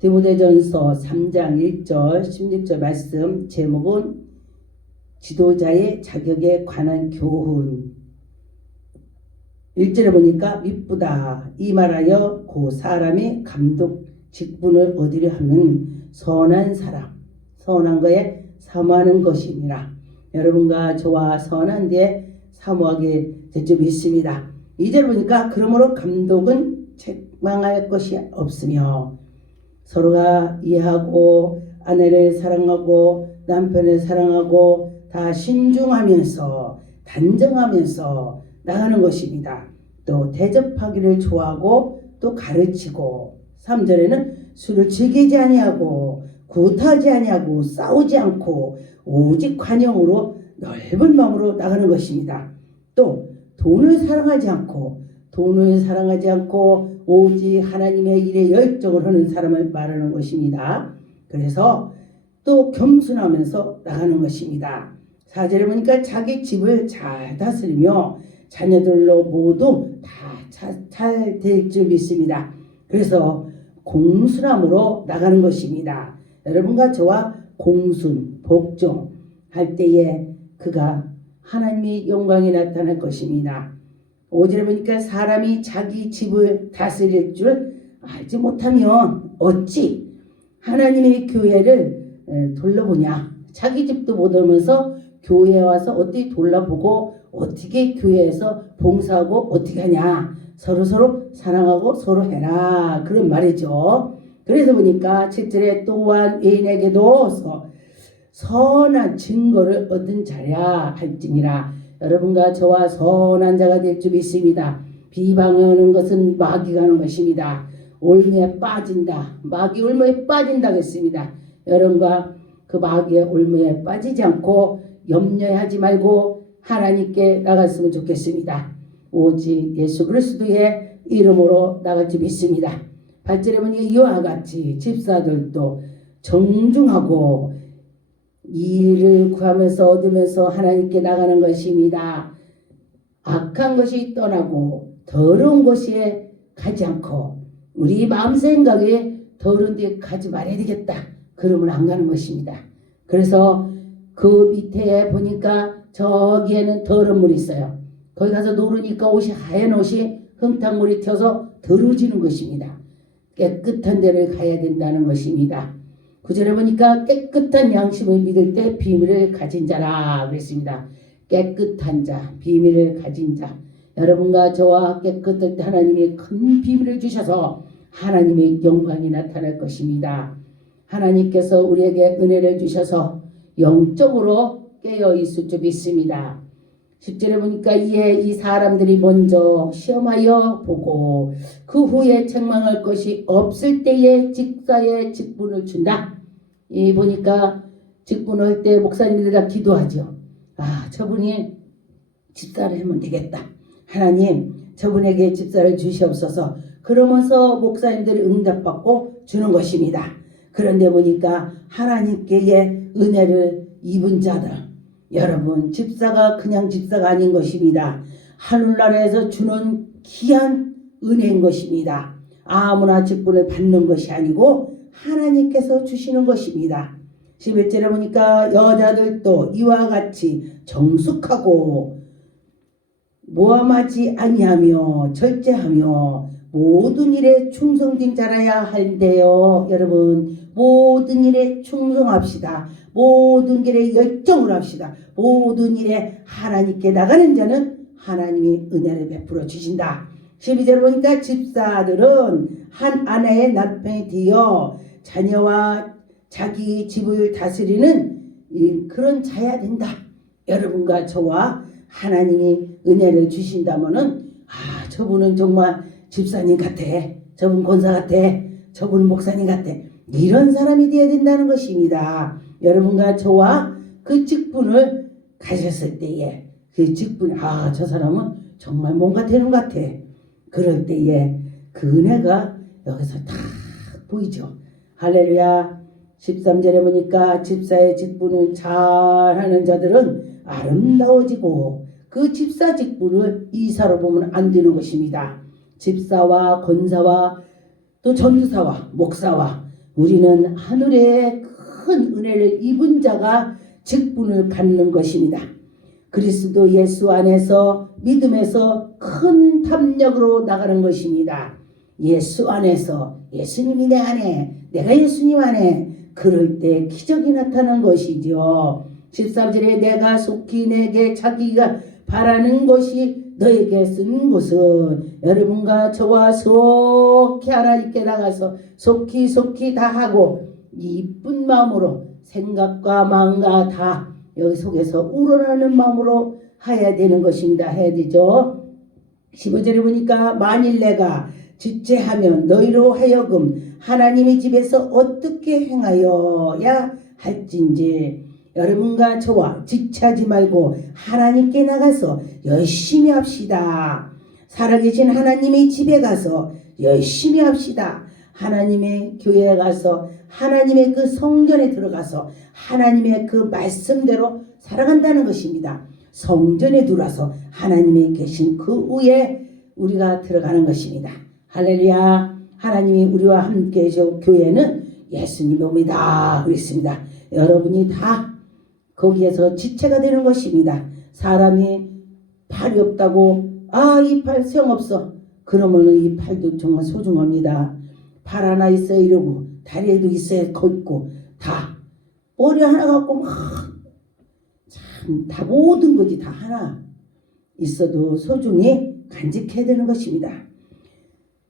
디모데전서 3장 1절 16절 말씀 제목은 지도자의 자격에 관한 교훈. 1절에 보니까 미쁘다 이 말하여 그 사람이 감독 직분을 얻으려 하면 선한 사람, 선한 거에 사모하는 것이니라. 여러분과 저와 선한 데에 사모하게 될 줄 믿습니다. 2절 보니까 그러므로 감독은 책망할 것이 없으며 서로가 이해하고 아내를 사랑하고 남편을 사랑하고 다 신중하면서 단정하면서 나가는 것입니다. 또 대접하기를 좋아하고 또 가르치고 3절에는 술을 즐기지 아니하고 구타하지 아니하고 싸우지 않고 오직 관용으로 넓은 마음으로 나가는 것입니다. 또 돈을 사랑하지 않고 오직 하나님의 일에 열정을 하는 사람을 말하는 것입니다. 그래서 또 겸손하면서 나가는 것입니다. 4절에 보니까 자기 집을 잘 다스리며 자녀들로 모두 다 잘 될 줄 믿습니다. 그래서 공순함으로 나가는 것입니다. 여러분과 저와 공순, 복종할 때에 그가 하나님의 영광이 나타날 것입니다. 5절에 보니까 사람이 자기 집을 다스릴 줄 알지 못하면 어찌 하나님의 교회를 돌려보냐. 자기 집도 못 오면서 교회에 와서 어떻게 돌아보고 어떻게 교회에서 봉사하고 어떻게 하냐. 서로 사랑하고 서로 해라. 그런 말이죠. 그래서 보니까 7절에 또한 애인에게도 선한 증거를 얻은 자랴 할지니라. 여러분과 저와 선한 자가 될 줄 믿습니다. 비방하는 것은 마귀가 하는 것입니다. 올무에 빠진다. 마귀 올무에 빠진다고 했습니다. 여러분과 그 마귀의 올무에 빠지지 않고 염려하지 말고 하나님께 나갔으면 좋겠습니다. 오직 예수 그리스도의 이름으로 나갈 줄 믿습니다. 8절에 보니 이와 같이 집사들도 정중하고 일을 구하면서 얻으면서 하나님께 나가는 것입니다. 악한 것이 떠나고 더러운 곳에 가지 않고 우리 마음 생각에 더러운 데 가지 말아야 되겠다. 그러면 안 가는 것입니다. 그래서 그 밑에 보니까 저기에는 더러운 물이 있어요. 거기 가서 노르니까 옷이 하얀 옷이 흙탕물이 튀어서 더러워지는 것입니다. 깨끗한 데를 가야 된다는 것입니다. 9절에 보니까 깨끗한 양심을 믿을 때 비밀을 가진 자라 그랬습니다. 깨끗한 자, 비밀을 가진 자. 여러분과 저와 깨끗할 때 하나님이 큰 비밀을 주셔서 하나님의 영광이 나타날 것입니다. 하나님께서 우리에게 은혜를 주셔서 영적으로 깨어 있을 줄 믿습니다. 10절에 보니까 이에 이 사람들이 먼저 시험하여 보고 그 후에 책망할 것이 없을 때에 집사의 직분을 준다. 이 보니까 직분을 할 때 목사님들이 다 기도하죠. 저분이 집사를 하면 되겠다. 하나님 저분에게 집사를 주시옵소서. 그러면서 목사님들이 응답받고 주는 것입니다. 그런데 보니까 하나님께의 은혜를 입은 자들, 여러분 집사가 그냥 집사가 아닌 것입니다. 하늘나라에서 주는 귀한 은혜인 것입니다. 아무나 직분을 받는 것이 아니고 하나님께서 주시는 것입니다. 11절에 보니까 여자들도 이와 같이 정숙하고 모함하지 아니하며 절제하며 모든 일에 충성된 자라야 한대요. 여러분 모든 일에 충성합시다. 모든 일에 열정을 합시다. 모든 일에 하나님께 나가는 자는 하나님이 은혜를 베풀어 주신다. 12절 보니까 집사들은 한 아내의 남편이 되어 자녀와 자기 집을 다스리는 그런 자야 된다. 여러분과 저와 하나님이 은혜를 주신다면은 저분은 정말 집사님 같아. 저분 권사 같아. 저분은 목사님 같아. 이런 사람이 되어야 된다는 것입니다. 여러분과 저와 그 직분을 가졌을 때에 그 직분, 저 사람은 정말 뭔가 되는 것 같아. 그럴 때에 그 은혜가 여기서 딱 보이죠. 할렐루야. 13절에 보니까 집사의 직분을 잘하는 자들은 아름다워지고 그 집사 직분을 이사로 보면 안 되는 것입니다. 집사와 권사와 또 전도사와 목사와 우리는 하늘의 큰 은혜를 입은 자가 직분을 갖는 것입니다. 그리스도 예수 안에서 믿음에서 큰 탐력으로 나가는 것입니다. 예수 안에서, 예수님이 내 안에, 내가 예수님 안에, 그럴 때 기적이 나타나는 것이죠. 13절에 내가 속히 내게 자기가 바라는 것이 너에게 쓴 것은 여러분과 저와 속히 하나님께 나가서 속히 다 하고 이쁜 마음으로 생각과 마음과 다 여기 속에서 우러나는 마음으로 해야 되는 것입니다. 해야 되죠. 15절에 보니까 만일 내가 지체하면 너희로 하여금 하나님의 집에서 어떻게 행하여야 할진지 여러분과 저와 지체하지 말고 하나님께 나가서 열심히 합시다. 살아계신 하나님의 집에 가서 열심히 합시다. 하나님의 교회에 가서 하나님의 그 성전에 들어가서 하나님의 그 말씀대로 살아간다는 것입니다. 성전에 들어와서 하나님이 계신 그 위에 우리가 들어가는 것입니다. 할렐루야. 하나님이 우리와 함께 계셔 교회는 예수님의 몸이다 그랬습니다. 여러분이 다 거기에서 지체가 되는 것입니다. 사람이 팔이 없다고 이 팔 소용없어. 그러면은 이 팔도 정말 소중합니다. 팔 하나 있어야 이러고 다리에도 있어야 걷고 다 머리 하나 갖고 참 다 모든 것이 다 하나 있어도 소중히 간직해야 되는 것입니다.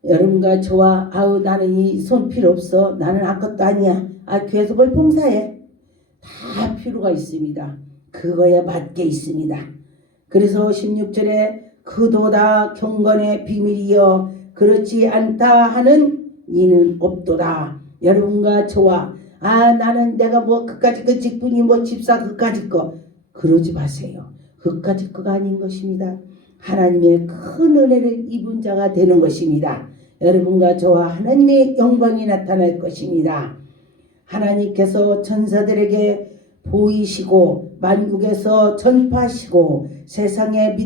여러분과 저와 나는 이 손 필요 없어. 나는 아무것도 아니야. 교회에서 뭘 봉사해. 다 필요가 있습니다. 그거에 맞게 있습니다. 그래서 16절에 그도다 경건의 비밀이여 그렇지 않다 하는 이는 없도다. 여러분과 저와 나는 내가 뭐 그까짓 거 직분이 뭐 집사 그까짓 거 그러지 마세요. 그까짓 거가 아닌 것입니다. 하나님의 큰 은혜를 입은 자가 되는 것입니다. 여러분과 저와 하나님의 영광이 나타날 것입니다. 하나님께서 천사들에게 보이시고 만국에서 전파하시고 세상의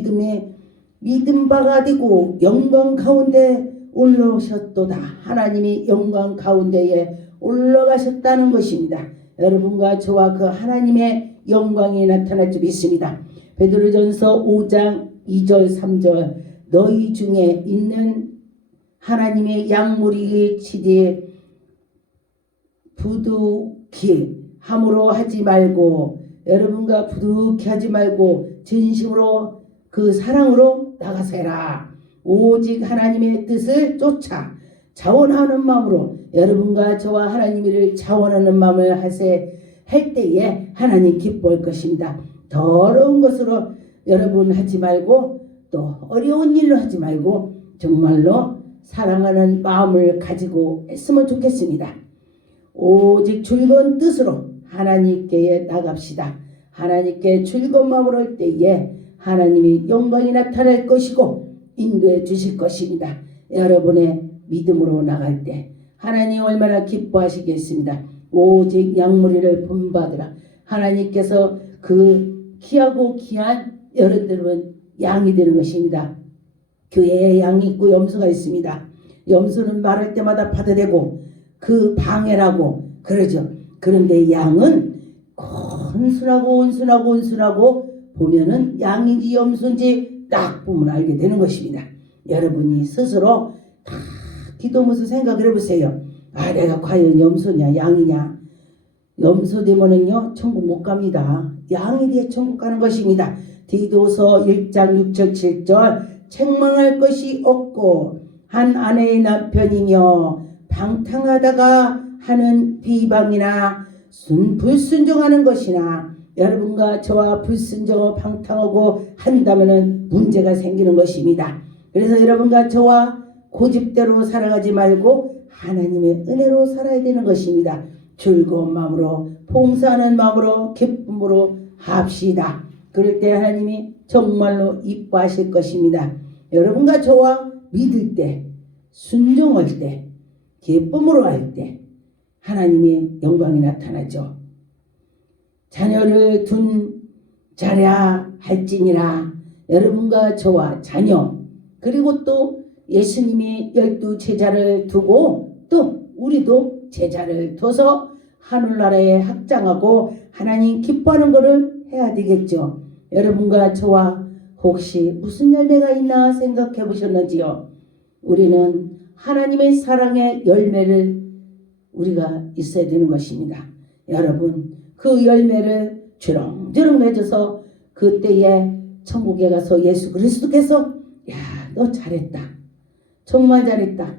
믿음 바가 되고 영광 가운데 올라오셨도다. 하나님이 영광 가운데에 올라가셨다는 것입니다. 여러분과 저와 그 하나님의 영광이 나타날 줄 믿습니다. 베드로전서 5장 2절 3절 너희 중에 있는 하나님의 양무리 치되 부득이 함으로 하지 말고 여러분과 부득이 하지 말고 진심으로 그 사랑으로 나가서 해라. 오직 하나님의 뜻을 쫓아 자원하는 마음으로 여러분과 저와 하나님을 자원하는 마음을 할 때에 하나님 기뻐할 것입니다. 더러운 것으로 여러분 하지 말고 또 어려운 일로 하지 말고 정말로 사랑하는 마음을 가지고 했으면 좋겠습니다. 오직 즐거운 뜻으로 하나님께 나갑시다. 하나님께 즐거운 마음으로 할 때에 하나님이 영광이 나타날 것이고 인도해 주실 것입니다. 여러분의 믿음으로 나갈 때 하나님 얼마나 기뻐하시겠습니다. 오직 양무리를 본받으라. 하나님께서 그 귀하고 귀한 여러분들은 양이 되는 것입니다. 교회에 양이 있고 염소가 있습니다. 염소는 말할 때마다 받아대고 그 방해라고 그러죠. 그런데 양은 온순하고 보면은 양인지 염소인지 딱 보면 알게 되는 것입니다. 여러분이 스스로 다 기도하면서 생각을 해보세요. 내가 과연 염소냐 양이냐. 염소 되면은요 천국 못 갑니다. 양이 돼야 천국 가는 것입니다. 디도서 1장 6절 7절 책망할 것이 없고 한 아내의 남편이며 방탕하다가 하는 비방이나 불순종하는 것이나 여러분과 저와 불순종하고 방탕하고 한다면 문제가 생기는 것입니다. 그래서 여러분과 저와 고집대로 살아가지 말고 하나님의 은혜로 살아야 되는 것입니다. 즐거운 마음으로 봉사하는 마음으로 기쁨으로 합시다. 그럴 때 하나님이 정말로 이뻐하실 것입니다. 여러분과 저와 믿을 때 순종할 때 기쁨으로 할 때 하나님의 영광이 나타나죠. 자녀를 둔 자랴 할지니라. 여러분과 저와 자녀 그리고 또 예수님이 12 제자를 두고 또 우리도 제자를 둬서 하늘나라에 확장하고 하나님 기뻐하는 것을 해야 되겠죠. 여러분과 저와 혹시 무슨 열매가 있나 생각해 보셨는지요? 우리는 하나님의 사랑의 열매를 우리가 있어야 되는 것입니다. 여러분, 그 열매를 주렁주렁 맺어서 그때에 천국에 가서 예수 그리스도께서 야, 너 잘했다. 정말 잘했다.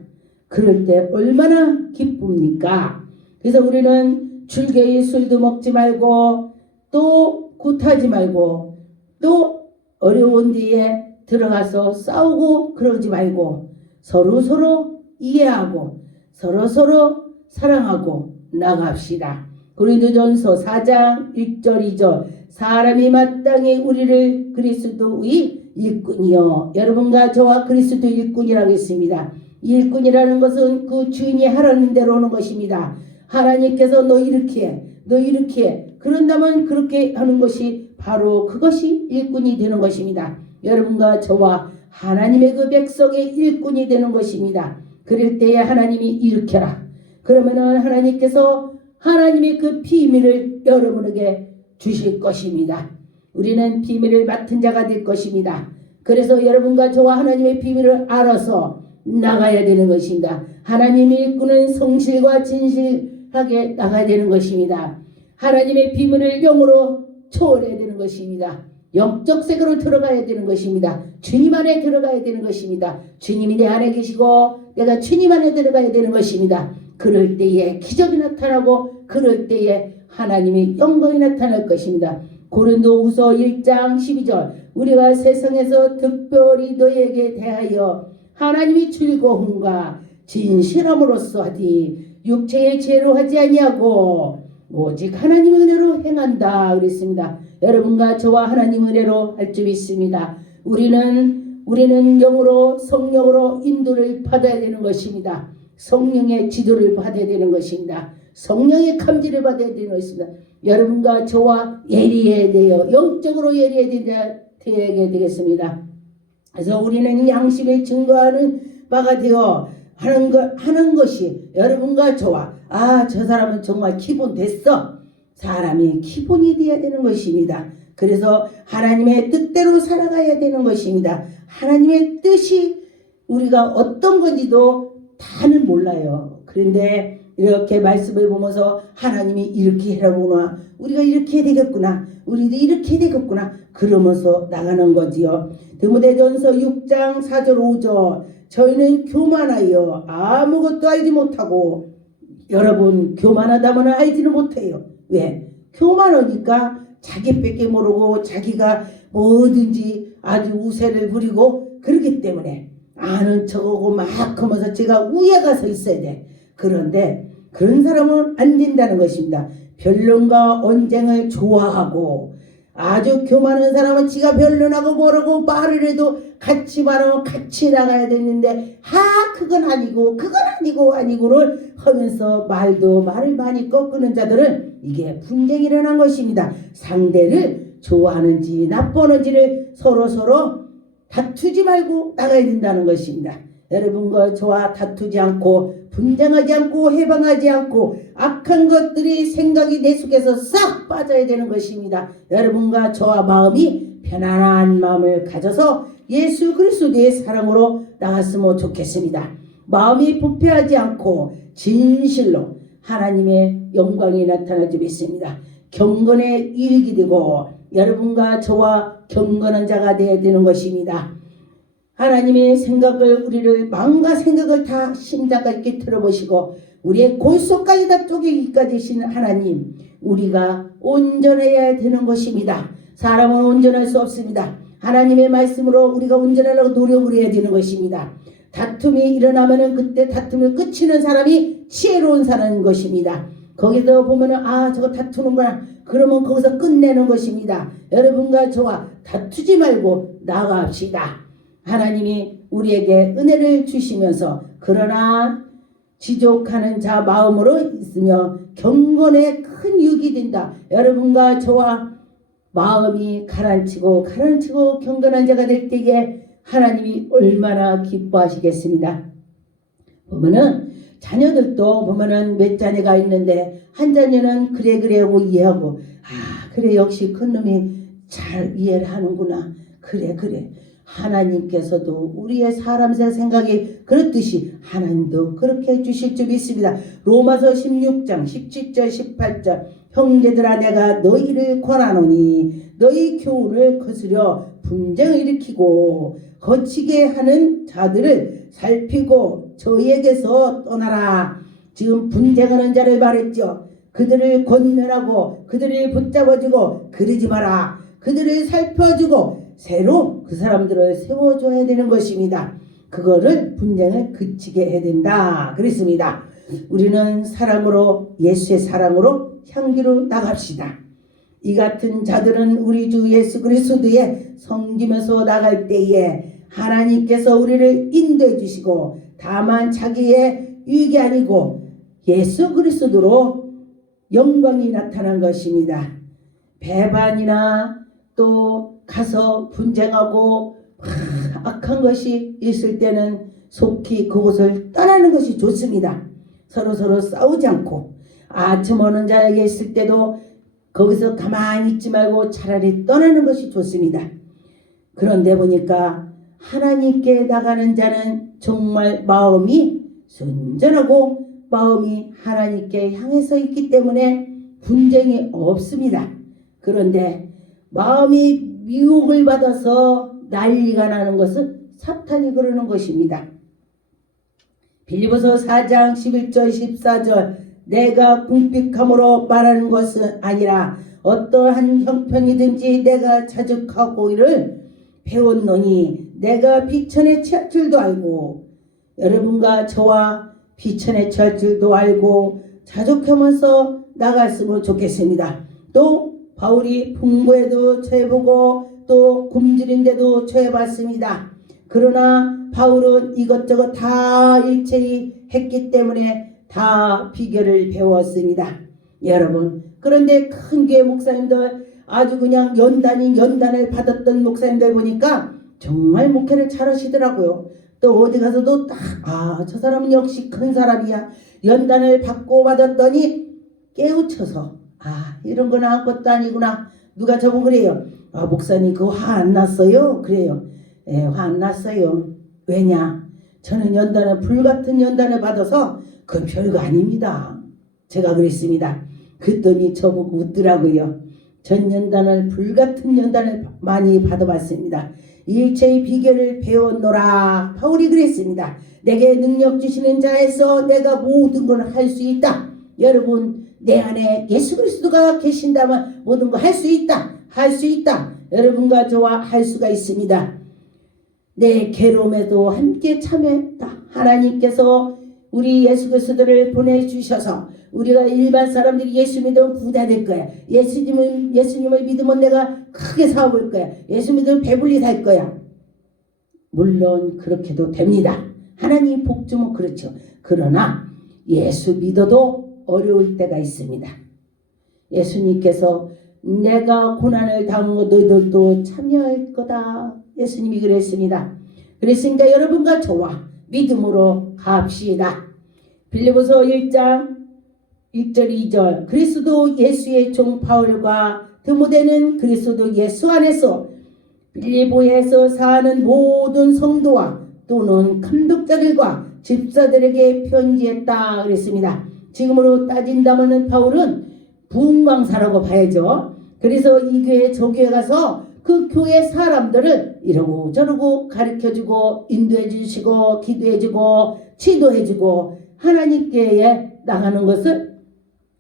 그럴 때 얼마나 기쁩니까? 그래서 우리는 줄기에 술도 먹지 말고 또 굿하지 말고 또 어려운 데에 들어가서 싸우고 그러지 말고 서로 이해하고 서로 사랑하고 나갑시다. 고린도전서 4장 1절 2절 사람이 마땅히 우리를 그리스도의 일꾼이요. 여러분과 저와 그리스도 일꾼이라고 했습니다. 일꾼이라는 것은 그 주인이 하라는 대로 오는 것입니다. 하나님께서 너 이렇게 해, 너 이렇게 해. 그런다면 그렇게 하는 것이 바로 그것이 일꾼이 되는 것입니다. 여러분과 저와 하나님의 그 백성의 일꾼이 되는 것입니다. 그럴 때에 하나님이 일으켜라. 그러면은 하나님께서 하나님의 그 비밀을 여러분에게 주실 것입니다. 우리는 비밀을 맡은 자가 될 것입니다. 그래서 여러분과 저와 하나님의 비밀을 알아서 나가야 되는 것입니다. 하나님의 일꾼은 성실과 진실하게 나가야 되는 것입니다. 하나님의 비밀을 영으로 초월해야 되는 것입니다. 영적 세계로 들어가야 되는 것입니다. 주님 안에 들어가야 되는 것입니다. 주님이 내 안에 계시고 내가 주님 안에 들어가야 되는 것입니다. 그럴 때에 기적이 나타나고 그럴 때에 하나님의 영광이 나타날 것입니다. 고린도후서 1장 12절 우리가 세상에서 특별히 너에게 대하여 하나님이 즐거움과 진실함으로써 하디 육체의 죄로 하지 아니하고 오직 하나님의 은혜로 행한다 그랬습니다. 여러분과 저와 하나님의 은혜로 할 줄 믿습니다. 우리는 영으로 성령으로 인도를 받아야 되는 것입니다. 성령의 지도를 받아야 되는 것입니다. 성령의 감지를 받아야 되는 것입니다. 여러분과 저와 예리해야 돼요. 영적으로 예리해야 되겠습니다. 그래서 우리는 양심에 증거하는 바가 되어 하는 것이 여러분과 저와 저 사람은 정말 기본 됐어. 사람이 기본이 되어야 되는 것입니다. 그래서 하나님의 뜻대로 살아가야 되는 것입니다. 하나님의 뜻이 우리가 어떤 건지도 다는 몰라요. 그런데 이렇게 말씀을 보면서 하나님이 이렇게 해라구나. 우리가 이렇게 해야 되겠구나. 우리도 이렇게 해야 되겠구나. 그러면서 나가는 거지요. 디모데전서 6장 4절 5절 저희는 교만하여 아무것도 알지 못하고 여러분 교만하다면 알지는 못해요. 왜? 교만하니까 자기밖에 모르고 자기가 뭐든지 아주 우세를 부리고 그렇기 때문에 아는 척하고 막 하면서 제가 우에 가서 있어야 돼. 그런데 그런 사람은 안 된다는 것입니다. 변론과 언쟁을 좋아하고 아주 교만한 사람은 지가 변론하고 뭐라고 말을 해도 같이 말하면 같이 나가야 되는데 그건 아니고를 하면서 말을 많이 꺾는 자들은 이게 분쟁이 일어난 것입니다. 상대를 좋아하는지 나쁘는지를 서로 다투지 말고 나가야 된다는 것입니다. 여러분과 저와 다투지 않고 분쟁하지 않고 해방하지 않고 악한 것들이 생각이 내 속에서 싹 빠져야 되는 것입니다. 여러분과 저와 마음이 편안한 마음을 가져서 예수 그리스도의 사랑으로 나갔으면 좋겠습니다. 마음이 부패하지 않고 진실로 하나님의 영광이 나타날 줄 믿습니다. 경건의 일이 되고 여러분과 저와 경건한 자가 되어야 되는 것입니다. 하나님의 생각을 우리를 마음과 생각을 다 심장과 있게 들어보시고 우리의 골속까지 다 쪼개기까지 신 하나님 우리가 온전해야 되는 것입니다. 사람은 온전할 수 없습니다. 하나님의 말씀으로 우리가 온전하려고 노력을 해야 되는 것입니다. 다툼이 일어나면은 그때 다툼을 끝이는 사람이 지혜로운 사람인 것입니다. 거기서 보면은 저거 다투는구나 그러면 거기서 끝내는 것입니다. 여러분과 저와 다투지 말고 나아갑시다. 하나님이 우리에게 은혜를 주시면서 그러나 지족하는 자 마음으로 있으며 경건에 큰 유익이 된다. 여러분과 저와 마음이 가라앉히고 경건한 자가 될 때에 하나님이 얼마나 기뻐하시겠습니다. 보면은 자녀들도 보면은 몇 자녀가 있는데 한 자녀는 그래 그래 하고 이해하고 그래 역시 큰 놈이 잘 이해를 하는구나. 그래 그래. 하나님께서도 우리의 사람의 생각이 그렇듯이 하나님도 그렇게 해주실 줄 믿습니다. 로마서 16장 17절 18절 형제들아 내가 너희를 권하노니 너희 교훈을 거스려 분쟁을 일으키고 거치게 하는 자들을 살피고 저희에게서 떠나라. 지금 분쟁하는 자를 말했죠. 그들을 권면하고 그들을 붙잡아주고 그러지 마라. 그들을 살펴주고 새로 그 사람들을 세워줘야 되는 것입니다. 그거를 분쟁을 그치게 해야 된다 그랬습니다. 우리는 사랑으로 예수의 사랑으로 향기로 나갑시다. 이 같은 자들은 우리 주 예수 그리스도의 섬기면서 나갈 때에 하나님께서 우리를 인도해 주시고 다만 자기의 유익이 아니고 예수 그리스도로 영광이 나타난 것입니다. 배반이나 또 가서 분쟁하고 악한 것이 있을 때는 속히 그곳을 떠나는 것이 좋습니다. 서로 싸우지 않고 아첨 오는 자에게 있을 때도 거기서 가만히 있지 말고 차라리 떠나는 것이 좋습니다. 그런데 보니까 하나님께 나가는 자는 정말 마음이 순전하고 마음이 하나님께 향해서 있기 때문에 분쟁이 없습니다. 그런데 마음이 미혹을 받아서 난리가 나는 것은 사탄이 그러는 것입니다. 빌립보서 4장 11절 14절 내가 궁핍함으로 말하는 것은 아니라 어떠한 형편이든지 내가 자족하고 이를 배웠노니 내가 비천에 처할 줄도 알고 여러분과 저와 비천에 처할 줄도 알고 자족하면서 나갔으면 좋겠습니다. 또 바울이 풍부에도 처해보고 또 굶주린데도 처해봤습니다. 그러나 바울은 이것저것 다 일체히 했기 때문에 다 비결을 배웠습니다. 여러분 그런데 큰 교회 목사님들 아주 그냥 연단을 받았던 목사님들 보니까 정말 목회를 잘하시더라고요. 또 어디 가서도 딱 저 사람은 역시 큰 사람이야. 연단을 받았더니 깨우쳐서 이런 건 아무것도 아니구나. 누가 저보고 그래요. 목사님 그거 화 안 났어요? 그래요. 화 안 났어요. 왜냐? 저는 불같은 연단을 받아서 그건 별거 아닙니다. 제가 그랬습니다. 그랬더니 저보고 웃더라고요. 불같은 연단을 많이 받아봤습니다. 일체의 비결을 배웠노라. 바울이 그랬습니다. 내게 능력 주시는 자에서 내가 모든 걸 할 수 있다. 여러분 내 안에 예수 그리스도가 계신다면 모든 걸 할 수 있다. 할 수 있다. 여러분과 저와 할 수가 있습니다. 내 괴로움에도 함께 참여했다. 하나님께서 우리 예수 그리스도를 보내주셔서 우리가 일반 사람들이 예수 믿으면 부자 될 거야. 예수님을 믿으면 내가 크게 사업을 거야. 예수 믿으면 배불리 살 거야. 물론 그렇게도 됩니다. 하나님 복 주면 그렇죠. 그러나 예수 믿어도 어려울 때가 있습니다. 예수님께서 내가 고난을 당한 거 너희들도 참여할 거다. 예수님이 그랬습니다. 그랬으니까 여러분과 저와 믿음으로 갑시다. 빌립보서 1장 1절 2절 그리스도 예수의 종 바울과 디모데는 그리스도 예수 안에서 빌립보에서 사는 모든 성도와 또는 감독자들과 집사들에게 편지했다 그랬습니다. 지금으로 따진다면 바울은 부흥광사라고 봐야죠. 그래서 이 교회 저 교회 가서 그 교회 사람들을 이러고 저러고 가르쳐주고 인도해주시고 기도해주고 지도해주고 하나님께 나가는 것을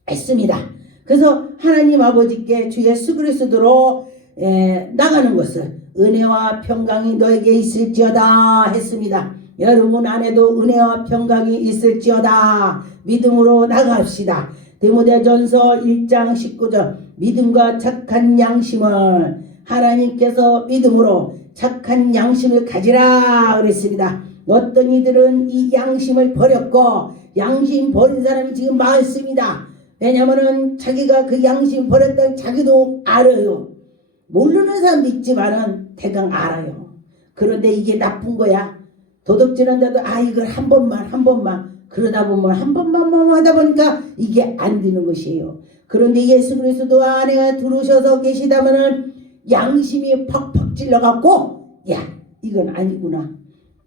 했습니다. 그래서 하나님 아버지께 주 예수 그리스도로 나가는 것을 은혜와 평강이 너에게 있을지어다 했습니다. 여러분 안에도 은혜와 평강이 있을지어다. 믿음으로 나갑시다. 디모데전서 1장 19절 믿음과 착한 양심을 하나님께서 믿음으로 착한 양심을 가지라 그랬습니다. 어떤 이들은 이 양심을 버렸고 양심 버린 사람이 지금 많습니다. 왜냐하면 자기가 그 양심 버렸다는 자기도 알아요. 모르는 사람도 있지만은 대강 알아요. 그런데 이게 나쁜 거야. 도둑질한다도 이걸 한 번만 그러다 보면 한 번만 하다 보니까 이게 안 되는 것이에요. 그런데 예수 그리스도 안에 들어오셔서 계시다면은 양심이 팍팍 찔러갖고 야 이건 아니구나.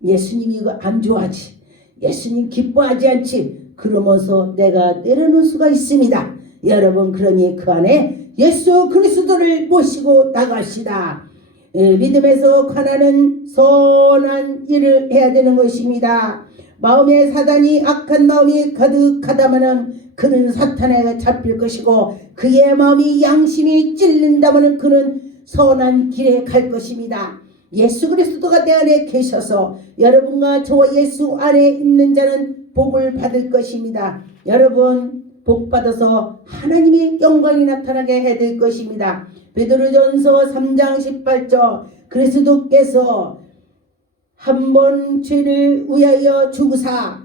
예수님이 이거 안 좋아하지. 예수님 기뻐하지 않지. 그러면서 내가 내려놓을 수가 있습니다. 여러분 그러니 그 안에 예수 그리스도를 모시고 나갑시다. 믿음에서 가난은 선한 일을 해야 되는 것입니다. 마음에 사단이 악한 마음이 가득하다면은 그는 사탄에 잡힐 것이고 그의 마음이 양심이 찔린다면은 그는 선한 길에 갈 것입니다. 예수 그리스도가 내 안에 계셔서 여러분과 저와 예수 안에 있는 자는 복을 받을 것입니다. 여러분 복 받아서 하나님의 영광이 나타나게 해야 될 것입니다. 베드로전서 3장 18절 그리스도께서 한 번 죄를 위하여 죽으사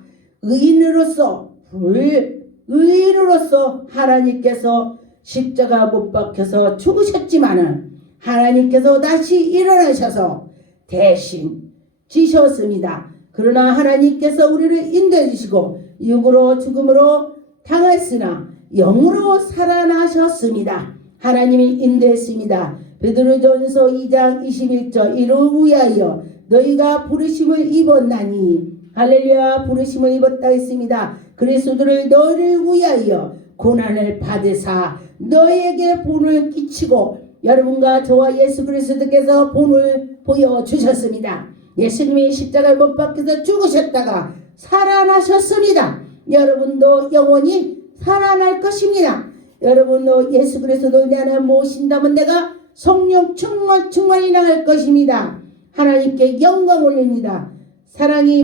의인으로서 하나님께서 십자가 못 박혀서 죽으셨지만은 하나님께서 다시 일어나셔서 대신 지셨습니다. 그러나 하나님께서 우리를 인도해 주시고 육으로 죽음으로 당했으나 영으로 살아나셨습니다. 하나님이 인도했습니다. 베드로전서 2장 21절 이를 위하여 너희가 부르심을 입었나니 할렐루야 부르심을 입었다 했습니다. 그리스도를 너희를 위하여 고난을 받으사 너희에게 본을 끼치고 여러분과 저와 예수 그리스도께서 본을 보여주셨습니다. 예수님이 십자가에 못 박혀서 죽으셨다가 살아나셨습니다. 여러분도 영원히 살아날 것입니다. 여러분도 예수 그리스도를 내 안에 모신다면 내가 성령 충만히 나갈 것입니다. 하나님께 영광 올립니다. 사랑이